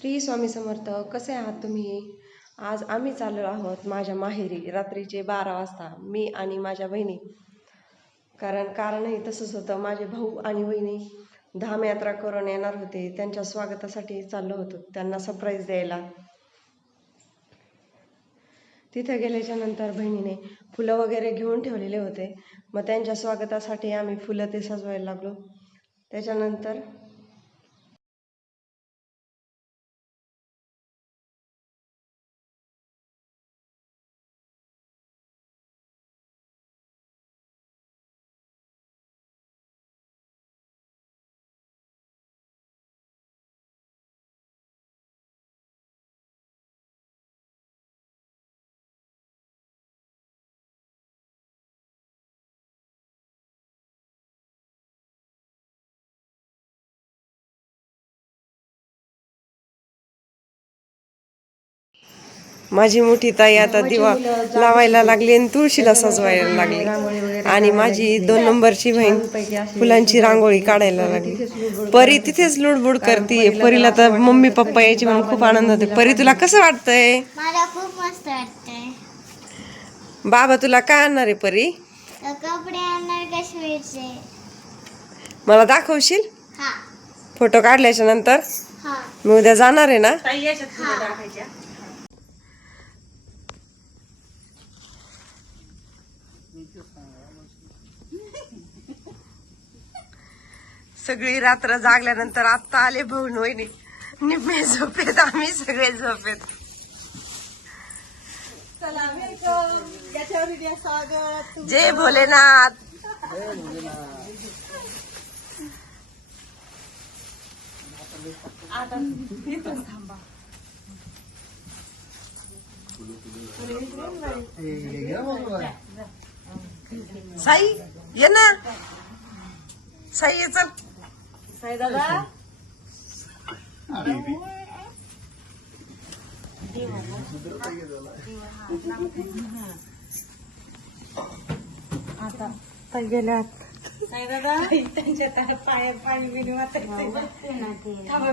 श्री स्वामी समर्थ. कसे आहात तुम्ही? आज आम्ही चाललो आहोत माझ्या माहेरी रात्रीचे 12 वाजता, मी आणि माझ्या बहिणी. कारणही तसंच होतं. माझे भाऊ आणि बहिणी धाम यात्रा करून येणार होते. त्यांच्या स्वागतासाठी चाललो होतो, त्यांना सरप्राईज द्यायला. तिथे गेल्याच्या नंतर बहिणीने फुलं वगैरे घेऊन ठेवलेले होते. मग त्यांच्या स्वागतासाठी आम्ही फुलं ते सजवायला लागलो. त्याच्यानंतर माझी मोठी ताई आता दिवा लावायला लागली आणि तुळशीला सजवायला लागली. आणि माझी 2 नंबरची बहीण फुलांची रांगोळी काढायला लागली. परी तिथेच लुडबुड करते. परीला तर मम्मी पप्पा यायची म्हणून खूप आनंद होते. परी, तुला कसं वाटतंय? मला खूप मस्त वाटतंय. बाबा तुला काय आणणार आहे परी? कपडे आणणार काश्मीरचे. मला दाखवशील? हा फोटो काढल्याच्या नंतर? हा मी उद्या जाणार आहे ना. सगळी रात्र जागल्यानंतर आत्ता आले भाऊ वहिनी. निम्मे झोपेत, आम्ही सगळे झोपेत. जय भोलेनाथ. साई ये ना. साई ये, चल. साई दादा, आता ताई गेल्यात. साई दादा त्यांच्या पायात पाणी बिणी वाटायचं.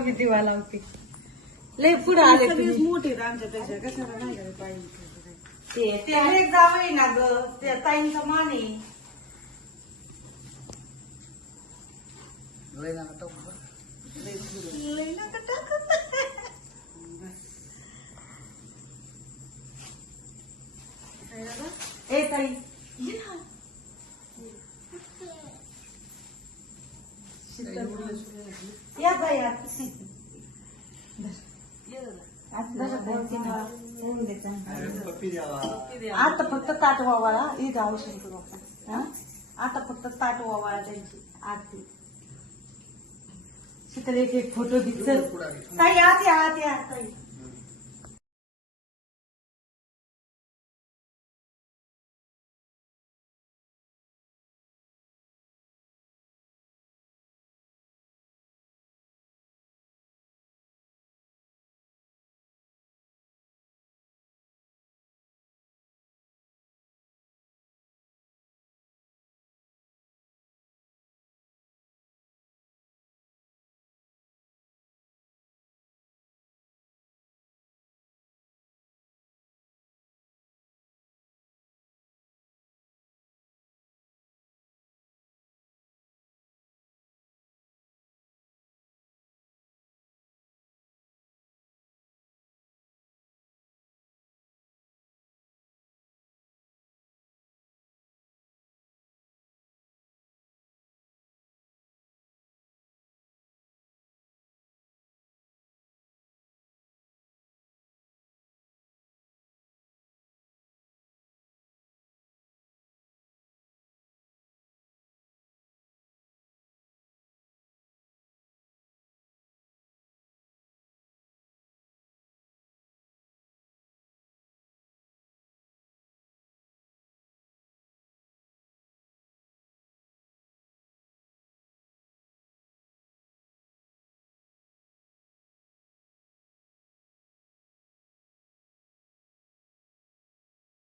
मी दिवा लावते. लय पुढे आले तुम्ही. मोठी आमच्या त्याच्या कशाला नाही पाहिजे. ते जावई ना ग, त्या ताईंचा मान आहे. ए ताई या बाई, आता फक्त ताट वावाळा. इथं औषध करू आपण. आता फक्त ताट वावाळा त्यांची आरती. शीतल एक फोटो घे. ताई आत या, आत या ताई.